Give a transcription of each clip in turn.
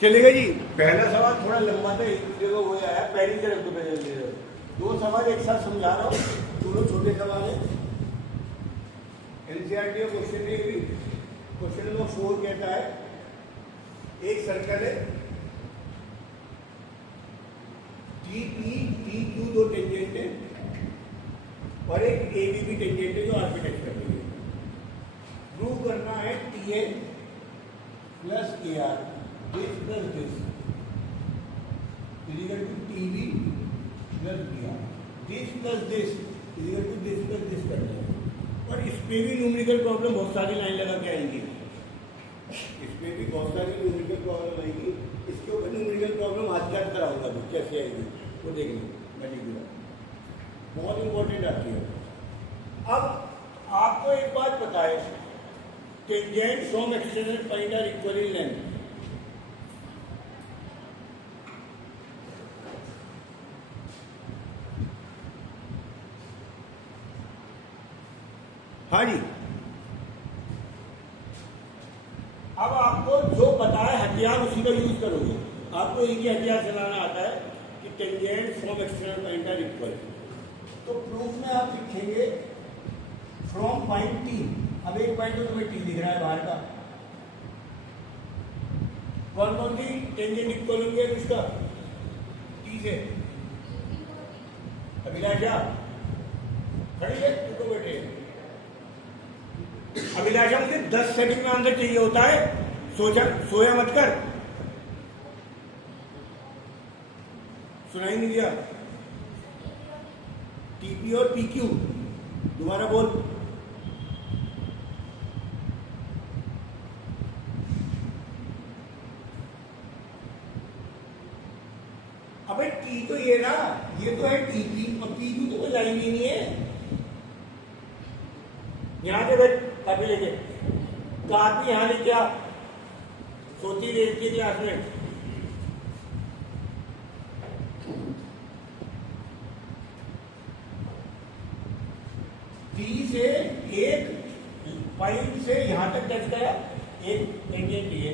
चलेगा जी। पहला सवाल थोड़ा लंबा था, एक दूसरे को वो आया, पहली तरफ तो पहले दो सवाल एक साथ समझा रहा हूँ, दोनों छोटे सवाल है। एनसीईआरटी का क्वेश्चन नंबर 4 कहता है एक सर्कल है, टी पी टी क्यू दो टेंजेंट है और एक ए बी भी टेंजेंट है जो आर पे टच कर रही है। प्रूव करना है T A plus A R this plus this is equal to TB plus BR. This plus this is equal to this plus this करते हैं। और इस पे भी न्यूमेरिकल प्रॉब्लम बहुत सारी लाइन लगा के आएंगी, इस पे भी बहुत सारी न्यूमेरिकल प्रॉब्लम आएगी। इसके ऊपर न्यूमेरिकल प्रॉब्लम आज याद कराऊंगा तो कैसे आएगी वो देखना, पर्टिकुलर बहुत इंपॉर्टेंट आती है। अब आपको एक बात बताए, tangent from external point are equal in length. हाँ जी, अब आपको जो पता है हथियार उसी का यूज करोगे। आपको एक ही हथियार चलाना आता है कि tangent from external point are equal. तो प्रूफ में आप लिखेंगे फ्रॉम पॉइंट टी। अब एक पॉइंट तो तुम्हें टी दिख रहा है बाहर का, कौन कौन सी टेंजेंट इक्वल होंगे इसका टी से? अभिलाषा खड़ी है, तू तो बैठे। अभिलाषा मुझे 10 सेकंड में आंसर चाहिए होता है, सोया मत कर। सुनाई नहीं दिया? टीपी और पीक्यू दोबारा बोल। अबे टी तो ये ना, ये तो है टीपी और पीक्यू तो कोई लाइन ही नहीं है। यहां से बैठ काफी लेके काफी यहां लेके आ, सोती रहती है क्लास में। टी से एक पॉइंट से यहां तक टच करा, एक टेंजेंट ये,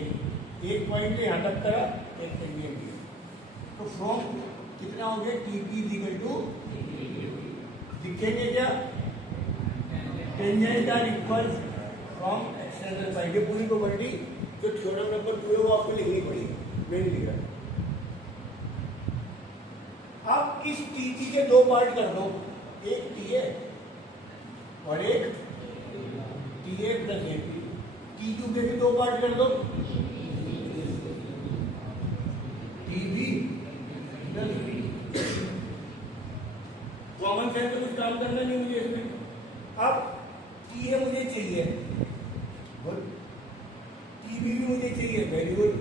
एक पॉइंट से यहां तक करा, एक टेंजेंट ये। तो फ्रॉम कितना हो गया? टीपी इक्वल टू, लिखेंगे क्या? Tangent are equal from external point. ये पूरी प्रॉपर्टी जो थ्योरम नंबर 2 है वो आपको लिखनी पड़ी, मैं नहीं लिख रहा। अब इस टी के दो पार्ट कर दो, एक टी ए और एक T A plus A P. T Q के भी दो पार्ट कर दो, T B plus B. Common sense से कुछ काम करना नहीं मुझे इसमें। अब टी ए मुझे चाहिए, गुड। टी बी भी मुझे चाहिए, वेरी गुड।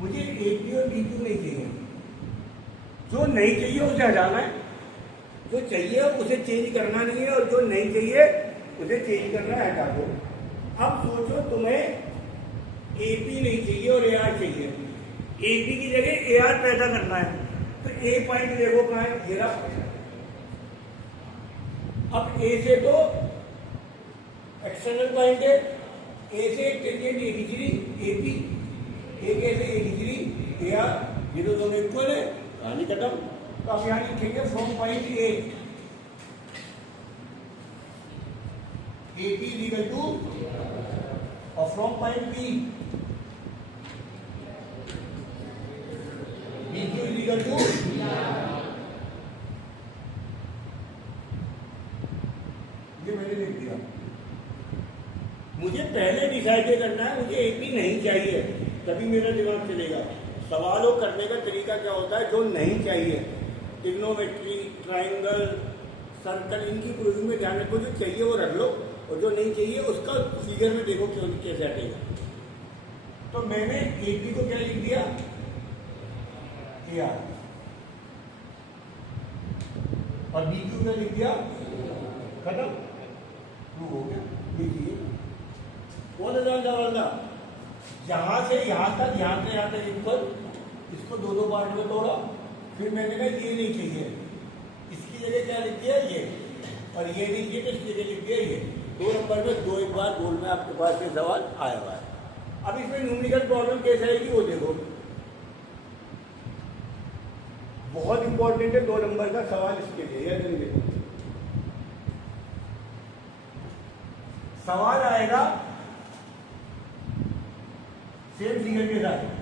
मुझे ए पी और बी क्यू नहीं चाहिए। जो नहीं चाहिए उसे हटाना है, जो चाहिए उसे चेंज करना नहीं है, और जो नहीं चाहिए उसे चेंज करना है, हटा दो। अब सोचो तुम्हें ए पी नहीं चाहिए और ए आर चाहिए, ए पी की जगह ए आर पैदा करना है। तो ए पॉइंट देखो कहाँ है, ये रहा। अब ए से तो एक्सटर्नल पॉइंट है, ए से टेंजेंट ए खींच रही ए पी, ए के से ए खींच रही ए आर, ये तो दोनों इक्वल है, कहानी खत्म। तो अब यहाँ लिखेंगे from point A P is equal to, और from point B Q is equal to. ये मैंने लिख दिया। मुझे पहले डिसाइड करना है मुझे एपी नहीं चाहिए, तभी मेरा दिमाग चलेगा। सवालों करने का तरीका क्या होता है? जो नहीं चाहिए, ट्रिग्नोमेट्री, ट्राइंगल, सर्कल, इनकी प्रूविंग में ध्यान रखो। जो चाहिए वो रख लो, और जो नहीं चाहिए उसका फिगर में देखो क्यों कैसे हटेगा। तो मैंने एपी को क्या लिख दिया? ए आर, और बी क्यू क्या लिख दिया? खत्म, प्रूव हो गया। देखिए कौन सवाल था? यहां से यहां तक, यहां से यहां तक इक्वल, इसको दो दो पार्ट में तोड़ा। फिर मैंने कहा ये नहीं चाहिए, इसकी जगह क्या लिख दिया? ये, और ये नहीं चाहिए तो इसकी जगह लिख दिया ये। 2 नंबर में 2 एक बार बोल में आपके पास ये सवाल आया हुआ है। अब इसमें न्यूमेरिकल प्रॉब्लम कैसे आएगी वो देखो। इंपॉर्टेंट है 2 नंबर का सवाल इसके लिए, याद रखिए। सवाल आएगा सेम फिगर के साथ,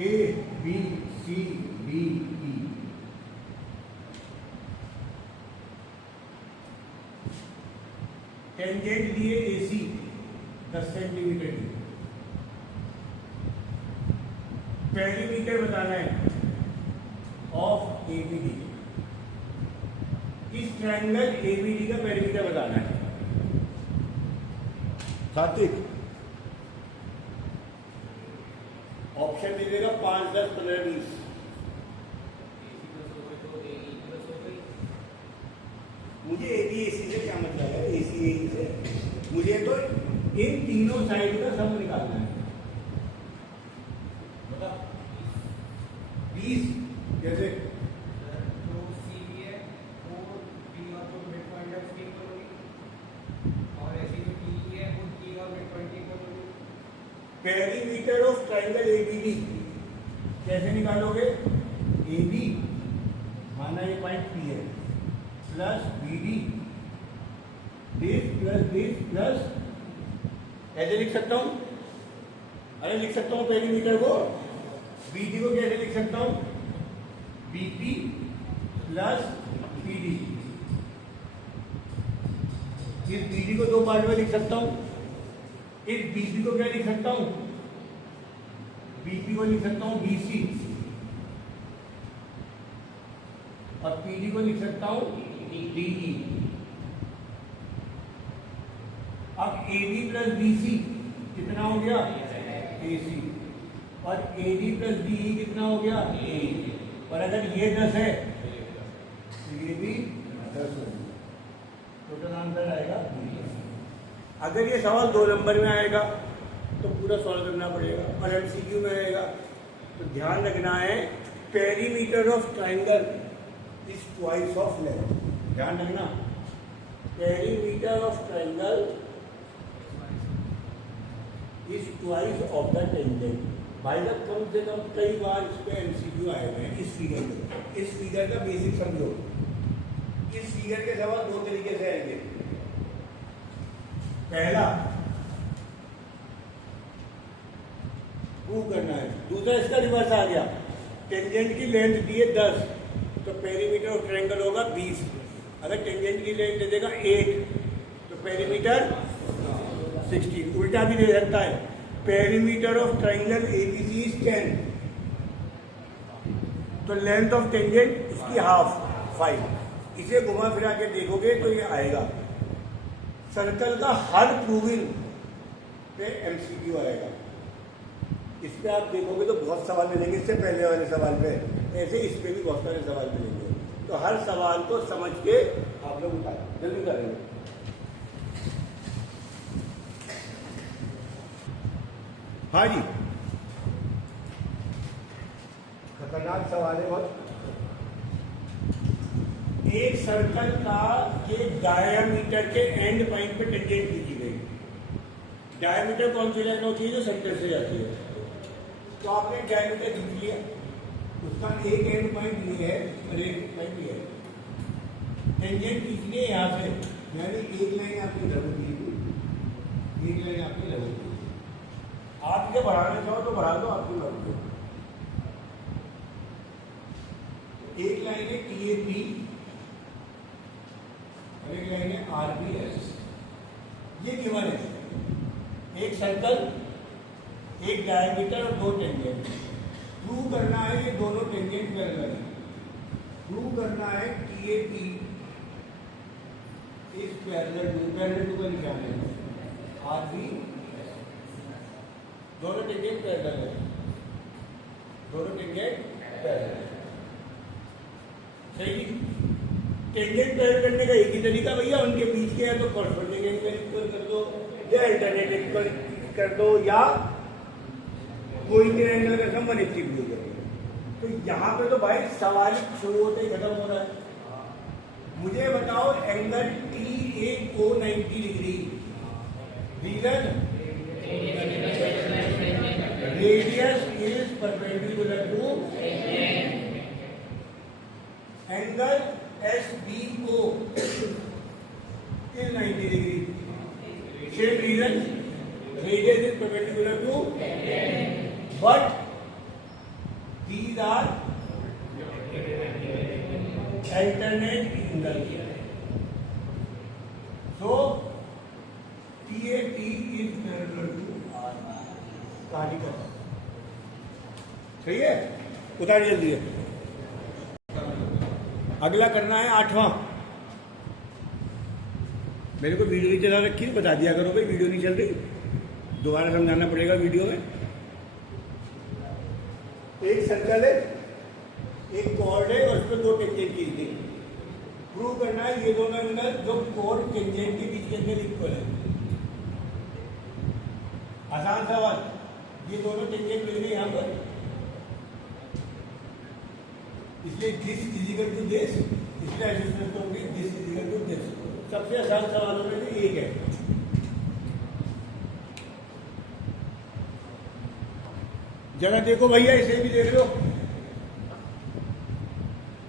A B C D E, tangent दिए AC 10 सेंटीमीटर की, पेरीमीटर बताना है ऑफ ABD, इस ट्रायंगल ABD का पेरीमीटर बताना है। सात्विक ऑप्शन दे देगा 5, 10, 15, 20। मुझे ABAC से क्या मतलब है, ACAE से मुझे तो इन तीनों साइड का सम निकालना है। बता 20 जैसे पेरीमीटर ऑफ ट्रायंगल ABD कैसे निकालोगे? AB माना ये पॉइंट P है plus BD, this plus this plus, ऐसे लिख सकता हूं। अरे लिख सकता हूं पेरीमीटर को, BD को कैसे लिख सकता हूं? BP plus BD। इस BD को 2 पार्ट में लिख सकता हूं। इस BP को क्या लिख सकता हूं? BP को लिख सकता हूं BC, और PD को लिख सकता हूं DE। अब AB प्लस BC कितना हो गया? AC, और AD प्लस DE कितना हो गया? AE। और अगर ये 10 है तो ये भी 10 हो, टोटल आंसर आएगा। अगर ये सवाल 2 नंबर में आएगा तो पूरा सॉल्व करना पड़ेगा, और MCQ में आएगा तो ध्यान रखना है perimeter of triangle is twice of length. ध्यान रखना, perimeter of triangle is twice of the tangent. भाई साहब कम से कम कई बार इस पे MCQ आए हुए हैं इस फिगर में। इस फिगर का बेसिक समझो। इस फिगर के सवाल 2 तरीके से आएंगे। पहला प्रूव करना है, दूसरा इसका रिवर्स आ गया। टेंजेंट की लेंथ दी है 10 तो पेरीमीटर ऑफ ट्रायंगल होगा 20। अगर टेंजेंट की लेंथ दे देगा 8 तो पेरीमीटर 16। उल्टा भी दे सकता है, perimeter of triangle ABC is 10 तो लेंथ ऑफ टेंजेंट इसकी हाफ 5। इसे घुमा फिरा के देखोगे तो ये आएगा। सर्कल का हर प्रूविंग पे MCQ आएगा। इस पे आप देखोगे तो बहुत सवाल मिलेंगे, इससे पहले वाले सवाल पे, ऐसे इस पे भी बहुत सारे सवाल मिलेंगे। तो हर सवाल को समझ के आप लोग उठाए, जल्दी करेंगे। हाँ जी, खतरनाक सवाल है बहुत। एक सर्कल का के डायमीटर के एंड पॉइंट पे टेंजेंट खींची गई। डायमीटर कौन सी लाइन होती है? जो सेंटर से जाती है। तो आपने डायमीटर खींच लिया, उसका एक एंड पॉइंट ये है और एक पॉइंट ये है। टेंजेंट खींचनी है यहाँ से, यानी एक लाइन आपकी इधर होती है, एक लाइन आपकी इधर होती है। आप इसे बढ़ाना चाहो तो बढ़ा दो, आपकी मर्जी। एक लाइन है TAP और एक लाइन है RBS। ये गिवन है। एक सर्कल, एक डायमीटर और 2 टेंजेंट। प्रूव करना है ये दोनों टेंजेंट पैरेलल है। प्रूव करना है TAP इज पैरेलल टू का निकाल है RBS। दोनों टेंजेंट पैरेलल है, दोनों टेंजेंट पैरेलल है। सही। टेंजेंट पैरेलल करने का एक ही तरीका भैया, उनके बीच के है तो कॉरस्पॉन्डिंग एंगल इक्वल कर दो, या अल्टरनेट इक्वल कर दो, या कोई एंगल का सम 180 हो जाएगा। तो यहाँ पे तो भाई सवाल शुरू होते ही खत्म हो रहा है। मुझे बताओ एंगल एक को 90 degree. Reason radius is perpendicular to angle SBO is 90 degree. Same reason, radius is perpendicular to, but these are alternate angles. So TAT is parallel to R. कहानी खत्म। सही है, उतार जल्दी है। अगला करना है 8वां। मेरे को वीडियो नहीं चला रखी है, बता दिया करो भाई वीडियो नहीं चल रही, दोबारा समझाना पड़ेगा वीडियो में। एक सर्कल है, एक कॉर्ड है और उस पर दो टेंजेंट की थी। प्रूव करना है ये दोनों एंगल जो कॉर्ड टेंजेंट के बीच के एंगल इक्वल है। आसान सवाल, ये दोनों टेंजेंट मिल गए यहाँ पर, इसलिए this is equal to this, इसलिए एडजस्टमेंट होंगे this is equal to this. सबसे आसान सवालों में से एक है। जरा देखो भैया, इसे भी देख लो।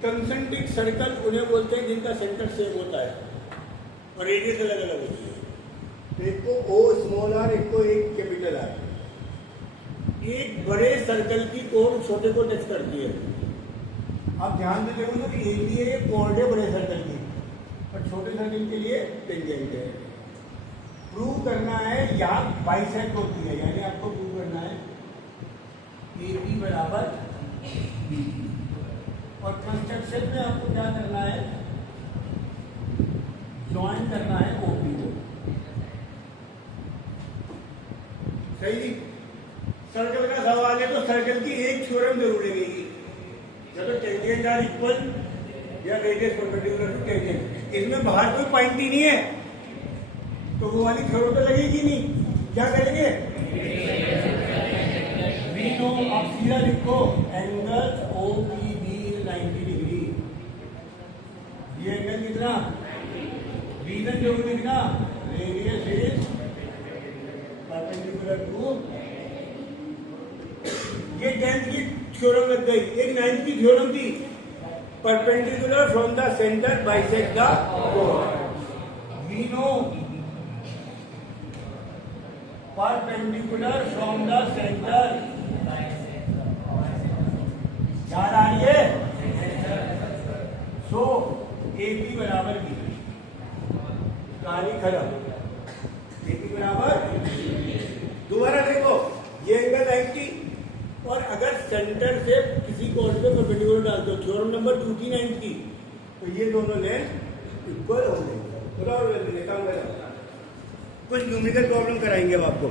कंसेंट्रिक सर्कल उन्हें बोलते हैं जिनका सेंटर सेम होता है और रेडियस अलग अलग होती है। एक को O स्मॉल r, एक को एक कैपिटल R। एक बड़े सर्कल की कोण छोटे को टच करती है। आप ध्यान से देखो तो ये लिए कोण है बड़े सर्कल की और छोटे सर्कल के लिए टेंजेंट है। प्रूव करना है यहाँ बाइसेक्ट होती है, यानी आपको प्रूव करना है AP बराबर BD। और कंस्ट्रक्शन में आपको क्या करना है, ज्वाइन करना है OP को। सही, सर्कल का सवाल है तो सर्कल की एक थ्योरम जरूर लगेगी, या तो टेंजेंट आर इक्वल या रेडियस परपेंडिकुलर टू टेंजेंट। इसमें बाहर कोई पॉइंट ही नहीं है तो वो वाली थ्योरम तो लगेगी नहीं। क्या करेंगे, वी नो, आप सीधा लिखो एंगल OPB 90 डिग्री। ये एंगल कितना, रीजन जो लिखना, रेडियस इज परपेंडिकुलर टू। ये 10th की थ्योरम लग गई। एक 9th की थ्योरम थी, perpendicular from the centre bisect the कोण। We know perpendicular from the centre, याद आ रही है? सो AP बराबर B, कहानी खत्म। AP बराबर, दोबारा देखो ये एंगल 90 और अगर सेंटर से किसी कोण पे परपेंडिकुलर डालते हो, थ्योरम नंबर 2 की 9 की, तो ये दोनों लेंथ इक्वल होंगे। काम करा, कुछ न्यूमेरिकल प्रॉब्लम कराएंगे अब आपको।